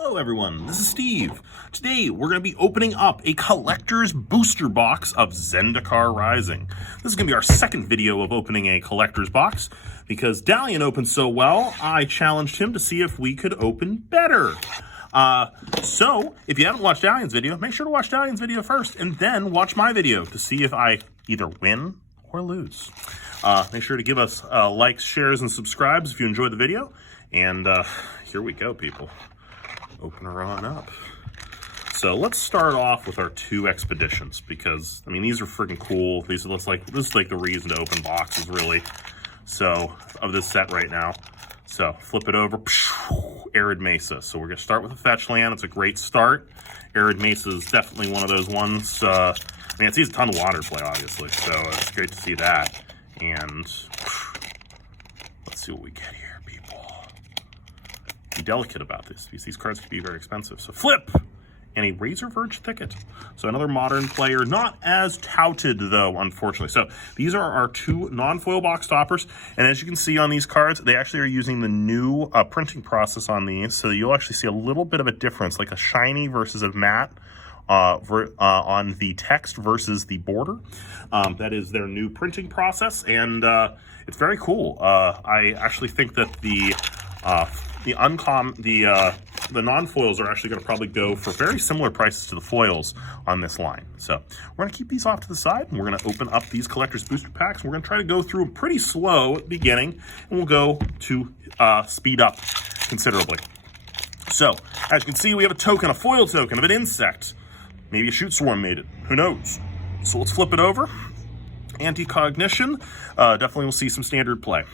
Hello everyone, this is Steve. Today we're going to be opening up a collector's booster box of Zendikar Rising. This is going to be our second video of opening a collector's box. Because Dalian opened so well, I challenged him to see if we could open better. So, if you haven't watched Dalian's video, make sure to watch Dalian's video first and then watch my video to see if I either win or lose. Make sure to give us likes, shares, and subscribes if you enjoyed the video. And here we go, people. Open her on up. So let's start off with our two expeditions because I mean these are freaking cool. This is like the reason to open boxes really. So of this set right now. So flip it over. Arid Mesa. So we're gonna start with a fetch land. It's a great start. Arid Mesa is definitely one of those ones. I mean it sees a ton of water play obviously, so it's great to see that. And let's see what we get here. Be delicate about this because these cards can be very expensive. So flip and a Razor Verge Thicket. So another modern player, not as touted though, unfortunately. So these are our two non-foil box toppers, and as you can see on these cards, they actually are using the new printing process on these, so you'll actually see a little bit of a difference, like a shiny versus a matte on the text versus the border. That is their new printing process, and it's very cool. I actually think that the non-foils are actually going to probably go for very similar prices to the foils on this line. So we're going to keep these off to the side, and we're going to open up these collector's booster packs. We're going to try to go through them pretty slow at the beginning, and we'll go to speed up considerably. So as you can see, we have a foil token of an insect. Maybe a shoot swarm made it. Who knows? So let's flip it over. Anti-cognition. Definitely will see some standard play.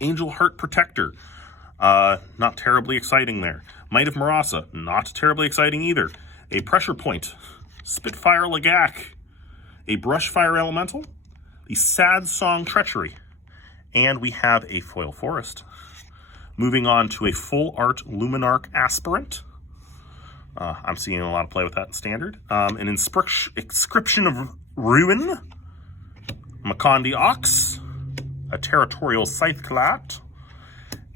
Angel Heart Protector. Not terribly exciting there. Might of Marasa, not terribly exciting either. A Pressure Point, Spitfire Lagak, a Brushfire Elemental, the Sad Song Treachery, and we have a Foil Forest. Moving on to a Full Art Luminarch Aspirant. I'm seeing a lot of play with that in Standard. An Inscription of Ruin, Makandi Ox, a Territorial Scytheclad,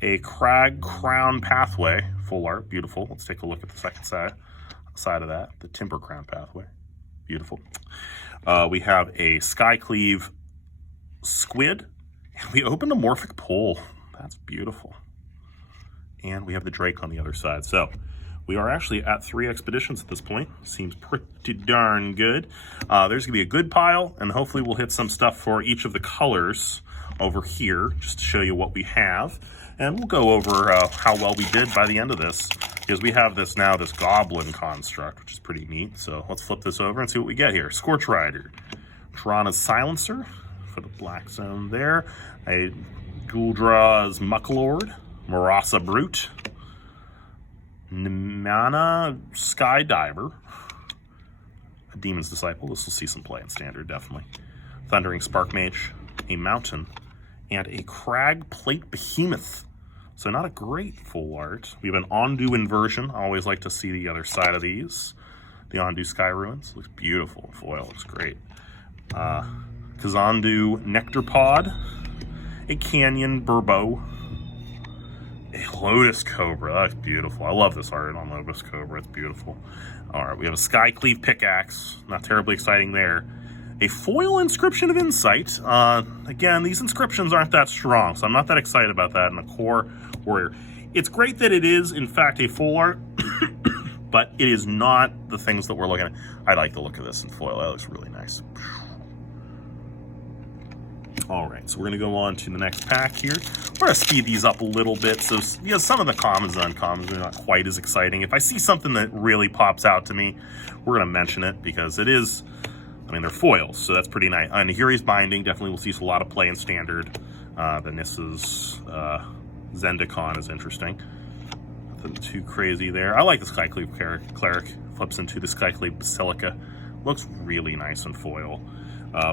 a Crag Crown Pathway, full art, beautiful. Let's take a look at the second side of that, the Timber Crown Pathway, beautiful. We have a Skycleave Squid, and we opened a Morphic Pole. That's beautiful. And we have the Drake on the other side. So we are actually at 3 expeditions at this point. Seems pretty darn good. There's gonna be a good pile, and hopefully we'll hit some stuff for each of the colors over here, just to show you what we have. And we'll go over how well we did by the end of this, because we have this Goblin construct, which is pretty neat. So let's flip this over and see what we get here. Scorch Rider, Trana's Silencer for the black zone there, a Guldra's Mucklord, Marasa Brute, Nimana Skydiver, a Demon's Disciple. This will see some play in Standard, definitely. Thundering Spark Mage, a Mountain, and a Crag Plate Behemoth. So not a great full art. We have an Ondu Inversion. I always like to see the other side of these. The Ondu Sky Ruins. Looks beautiful in foil. Looks great. Kazandu Nectar Pod. A Canyon Burbo. A Lotus Cobra. That's beautiful. I love this art on Lotus Cobra. It's beautiful. All right, we have a Skycleave Pickaxe. Not terribly exciting there. A foil Inscription of Insight. Again, these inscriptions aren't that strong, so I'm not that excited about that in a core warrior. It's great that it is, in fact, a full art, but it is not the things that we're looking at. I like the look of this in foil. That looks really nice. All right, so we're going to go on to the next pack here. We're going to speed these up a little bit. So, you know, some of the commons and uncommons are not quite as exciting. If I see something that really pops out to me, we're going to mention it because it is... I mean, they're foils, so that's pretty nice. And Nahiri's Binding, definitely will see a lot of play in Standard. The Nissa's Zendikar is interesting. Nothing too crazy there. I like the Skycleave Cleric. Flips into the Skycleave Basilica. Looks really nice in foil.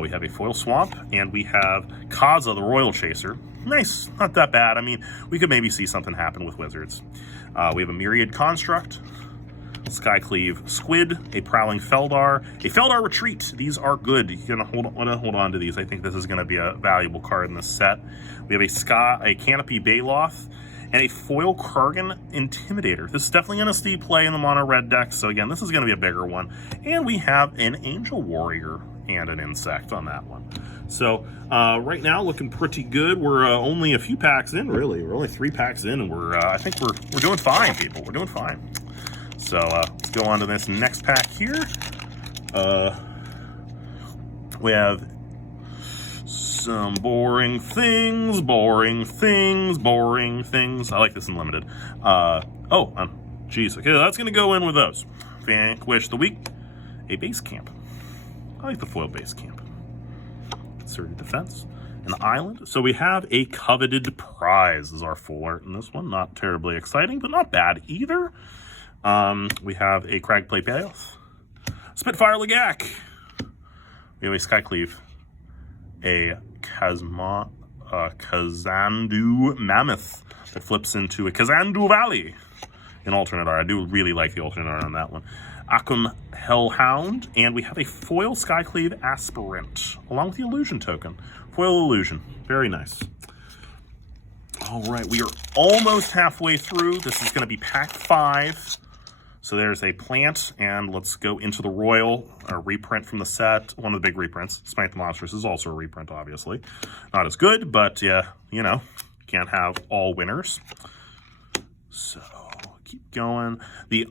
We have a Foil Swamp, and we have Kaza, the Royal Chaser. Nice, not that bad. I mean, we could maybe see something happen with Wizards. We have a Myriad Construct, Skycleave Squid, a Prowling Feldar, a Feldar Retreat. These are good. You're gonna hold on to these. I think this is gonna be a valuable card in this set. We have a Canopy Baloth, and a foil Kargan Intimidator. This is definitely going to see play in the mono red deck, so again, this is going to be a bigger one. And we have an Angel Warrior and an Insect on that one. So right now, looking pretty good. We're only a few packs in, really. We're only 3 packs in, and I think we're doing fine, people. We're doing fine. So let's go on to this next pack here. We have some boring things. I like this in limited. Geez. Okay, that's going to go in with those. Vanquish the Weak, a base camp. I like the foil base camp. Concerted Defense, an island. So we have a Coveted Prize as our full art in this one. Not terribly exciting, but not bad either. We have a Cragplate Bath, Spitfire Lagak. We have a Skycleave, a Kazandu Mammoth that flips into a Kazandu Valley. An alternate art. I do really like the alternate art on that one. Akum Hellhound, and we have a foil Skycleave Aspirant, along with the Illusion token. Foil Illusion, very nice. All right, we are almost halfway through. This is going to be pack 5. So there's a plant, and let's go into the Royal, a reprint from the set, one of the big reprints. Smite the Monstrous is also a reprint, obviously. Not as good, but yeah, you know, can't have all winners. So keep going. The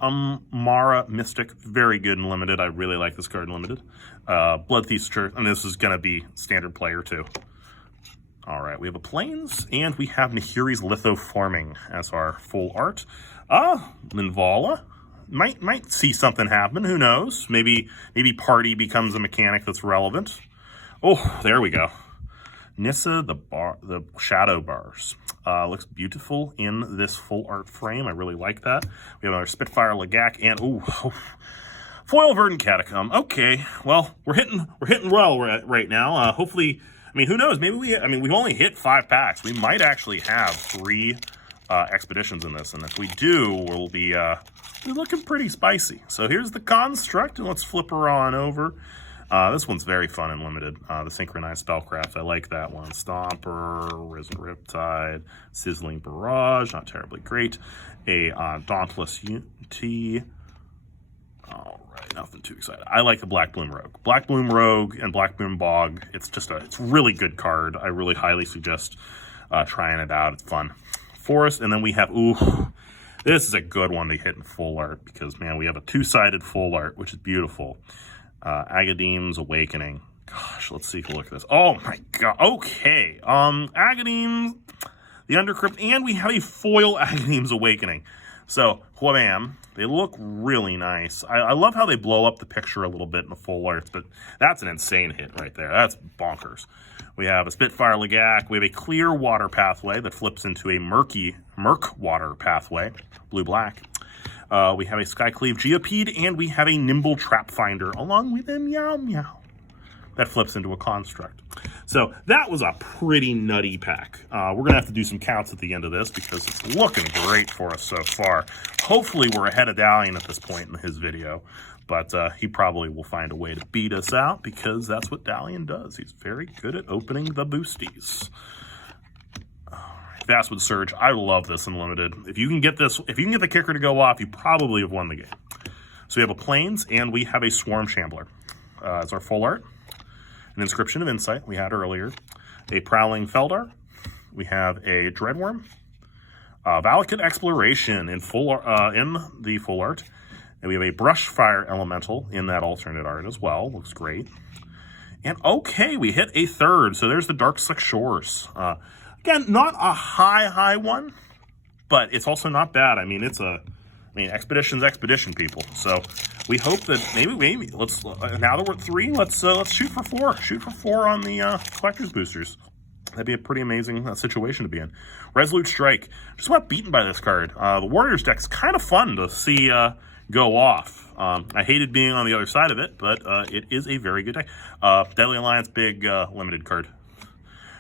Mara Mystic, very good in limited. I really like this card in limited. Blood Thief's Church, and this is going to be standard player too. All right, we have a Plains, and we have Nahiri's Lithoforming as our full art. Minvala. Might see something happen. Who knows? Maybe Party becomes a mechanic that's relevant. Oh, there we go. Nissa, the Shadow Bars. Looks beautiful in this full art frame. I really like that. We have our Spitfire Lagak and foil Verdant Catacomb. Okay, well we're hitting well right now. Hopefully, I mean, who knows? Maybe we've only hit 5 packs. We might actually have 3 expeditions in this, and if we do, we'll be looking pretty spicy. So here's the construct, and let's flip her on over. This one's very fun and limited. The Synchronized Spellcraft, I like that one. Stomper, Risen Riptide, Sizzling Barrage, not terribly great. A Dauntless Unity. All right, nothing too exciting. I like the Black Bloom Rogue. Black Bloom Rogue and Black Bloom Bog, it's a really good card. I really highly suggest trying it out. It's fun. Forest, and then we have, this is a good one to hit in full art because, man, we have a 2-sided full art, which is beautiful. Agadeem's Awakening. Gosh, let's take a look at this. Oh my god. Okay. Agadeem, the Undercrypt, and we have a foil Agadeem's Awakening. So, whabam. They look really nice. I love how they blow up the picture a little bit in the full art, but that's an insane hit right there. That's bonkers. We have a Spitfire Lagak. We have a Clear Water Pathway that flips into a Murk Water Pathway, blue-black. We have a Skycleave Geopede, and we have a Nimble Trap Finder, along with a Meow Meow that flips into a Construct. So that was a pretty nutty pack. We're going to have to do some counts at the end of this because it's looking great for us so far. Hopefully we're ahead of Dalian at this point in his video, but he probably will find a way to beat us out because that's what Dalian does. He's very good at opening the boosties. Vastwood Surge, I love this in limited. If you can get the kicker to go off, you probably have won the game. So we have a Plains, and we have a Swarm Shambler. It's our full art. An Inscription of Insight we had earlier. A Prowling Feldar. We have a Dreadworm. Valakut Exploration in the full art. And we have a Brushfire Elemental in that alternate art as well. Looks great. And okay, we hit a 3rd. So there's the Darkslick Shores. Again, not a high one, but it's also not bad. I mean, Expedition's Expedition, people. So we hope that maybe let's now that we're at 3, let's shoot for 4. Shoot for 4 on the collector's boosters. That'd be a pretty amazing situation to be in. Resolute Strike. Just about beaten by this card. The Warriors deck's kind of fun to see go off. I hated being on the other side of it, but it is a very good deck. Deadly Alliance, big limited card.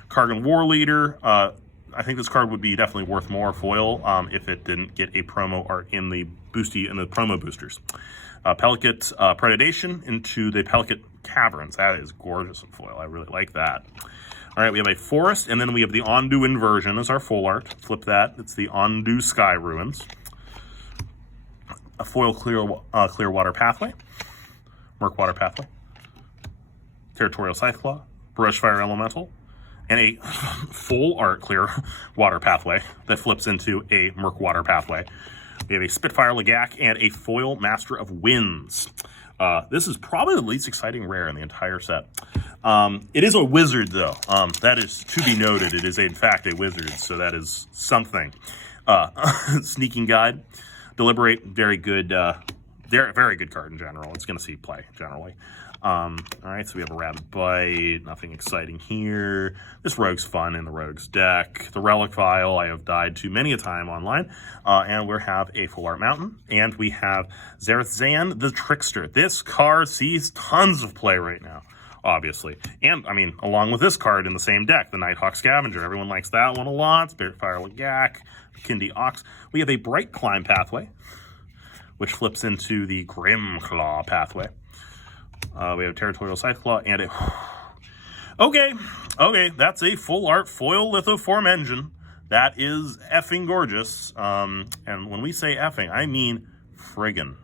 Kargan War Leader. I think this card would be definitely worth more foil if it didn't get a promo art in the promo boosters. Pelakut Predation into the Pelakut Caverns. That is gorgeous in foil. I really like that. All right, we have a forest, and then we have the Ondu inversion as our full art. Flip that. It's the Ondu Sky Ruins. A foil clear water pathway. Murkwater pathway. Territorial Scytheclaw. Brush Fire Elemental. And a full art clear water pathway that flips into a Murkwater pathway. We have a Spitfire Lagak and a foil Master of Winds. This is probably the least exciting rare in the entire set. It is a wizard, though. That is to be noted. It is, in fact, a wizard, so that is something. Sneaking Guide. Deliberate, very good. Very good card in general. It's going to see play, generally. All right, so we have a Rabid Bite. Nothing exciting here. This Rogue's fun in the Rogue's deck. The Relic Vial I have died to many a time online. And we have a Full Art Mountain. And we have Zareth Zan the Trickster. This card sees tons of play right now, obviously. And, I mean, along with this card in the same deck, the Nighthawk Scavenger. Everyone likes that one a lot. Spiritfire Lagak, Kindi Ox. We have a Bright Climb pathway, which flips into the Grim Claw pathway. We have Territorial Scytheclaw and a... Okay, that's a full art foil lithoform engine. That is effing gorgeous. And when we say effing, I mean friggin'.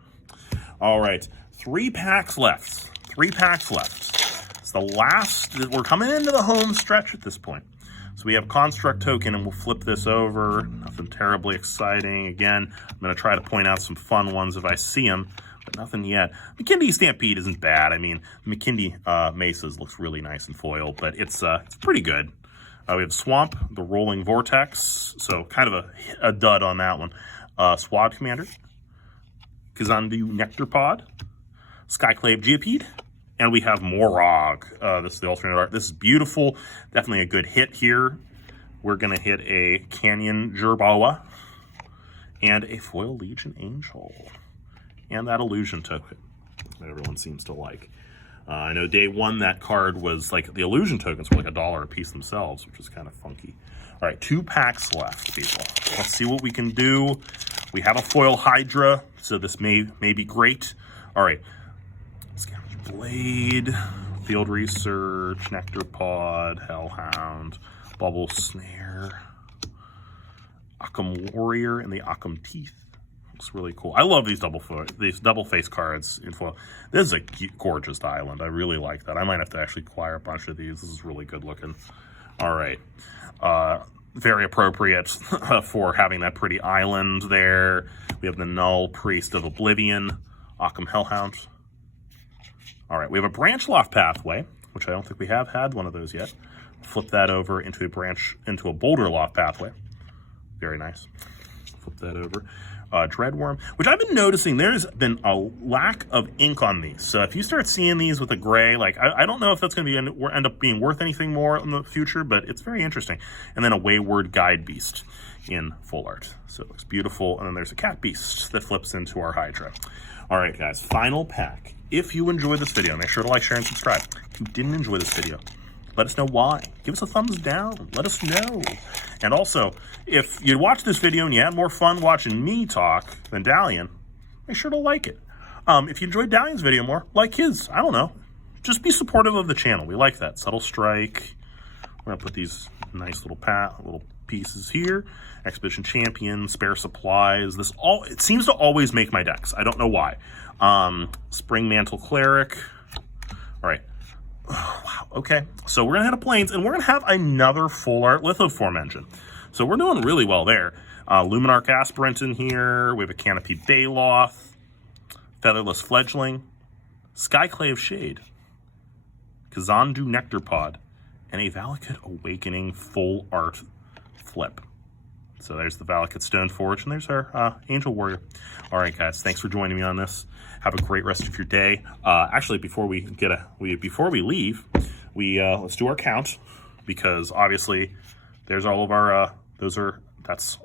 All right, 3 packs left. 3 packs left. It's the last... We're coming into the home stretch at this point. So we have Construct Token, and we'll flip this over. Nothing terribly exciting. Again, I'm going to try to point out some fun ones if I see them, but nothing yet. McKindy Stampede isn't bad. I mean, McKindy Mesas looks really nice in foil, but it's pretty good. We have Swamp, the Rolling Vortex, so kind of a dud on that one. Swad Commander, Kazandu Nectarpod, Skyclave Geopede, and we have Morog. This is the alternate art. This is beautiful. Definitely a good hit here. We're going to hit a Canyon Jerboa and a Foil Legion Angel. And that Illusion Token that everyone seems to like. I know day one that card was like, the Illusion Tokens were like $1 a piece themselves, which is kind of funky. All right, 2 packs left, people. Let's see what we can do. We have a Foil Hydra, so this may be great. All right. Blade, Field Research, Nectarpod, Hellhound, Bubble Snare, Occam Warrior, and the Occam Teeth. Looks really cool. I love these double face cards in foil. This is a gorgeous island. I really like that. I might have to actually acquire a bunch of these. This is really good looking. All right. Very appropriate for having that pretty island there. We have the Null Priest of Oblivion, Occam Hellhound. All right, we have a Branch Loft pathway, which I don't think we have had one of those yet. Flip that over into a Boulder Loft pathway. Very nice. Flip that over. Dreadworm, which I've been noticing there's been a lack of ink on these. So if you start seeing these with a gray, like I don't know if that's going to end up being worth anything more in the future, but it's very interesting. And then a Wayward Guide Beast in full art. So it looks beautiful. And then there's a Cat Beast that flips into our Hydra. All right, guys, final pack. If you enjoyed this video, make sure to like, share, and subscribe. If you didn't enjoy this video, let us know why. Give us a thumbs down. Let us know. And also, if you watched this video and you had more fun watching me talk than Dalian, make sure to like it. If you enjoyed Dalian's video more, like his. I don't know. Just be supportive of the channel. We like that. Subtle Strike. We're going to put these nice little pieces here. Expedition Champion, Spare Supplies. It seems to always make my decks. I don't know why. Spring Mantle Cleric. All right. Wow, okay. So we're going to head to Plains, and we're going to have another full art lithoform engine. So we're doing really well there. Luminarch Aspirant in here. We have a Canopy Baloth, Featherless Fledgling, Skyclave Shade, Kazandu Nectarpod, and a Valakut Awakening full art flip. So there's the Valakut Stoneforge, and there's our Angel Warrior. All right, guys, thanks for joining me on this. Have a great rest of your day. Actually, before we leave, let's do our count, because obviously there's all of our that's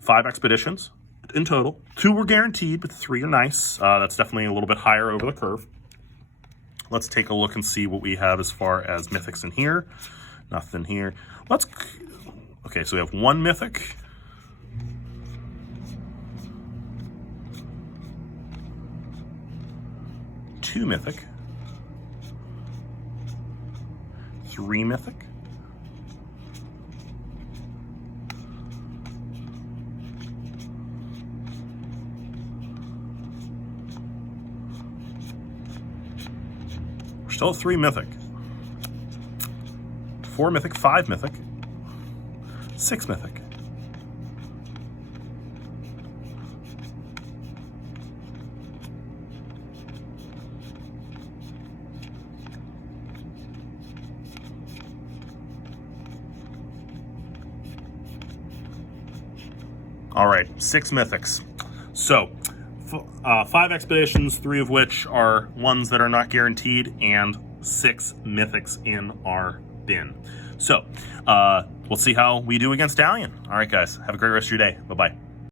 5 expeditions in total. 2 were guaranteed, but 3 are nice. That's definitely a little bit higher over the curve. Let's take a look and see what we have as far as mythics in here. Nothing here. Okay, so we have 1 mythic. Two mythic. 3 mythic. We're still at 3 mythic. 4 mythic, 5 mythic, 6 mythic. All right, 6 mythics. So, 5 expeditions, 3 of which are ones that are not guaranteed, and 6 mythics in our bin. So, we'll see how we do against Dalian. All right, guys, have a great rest of your day. Bye-bye.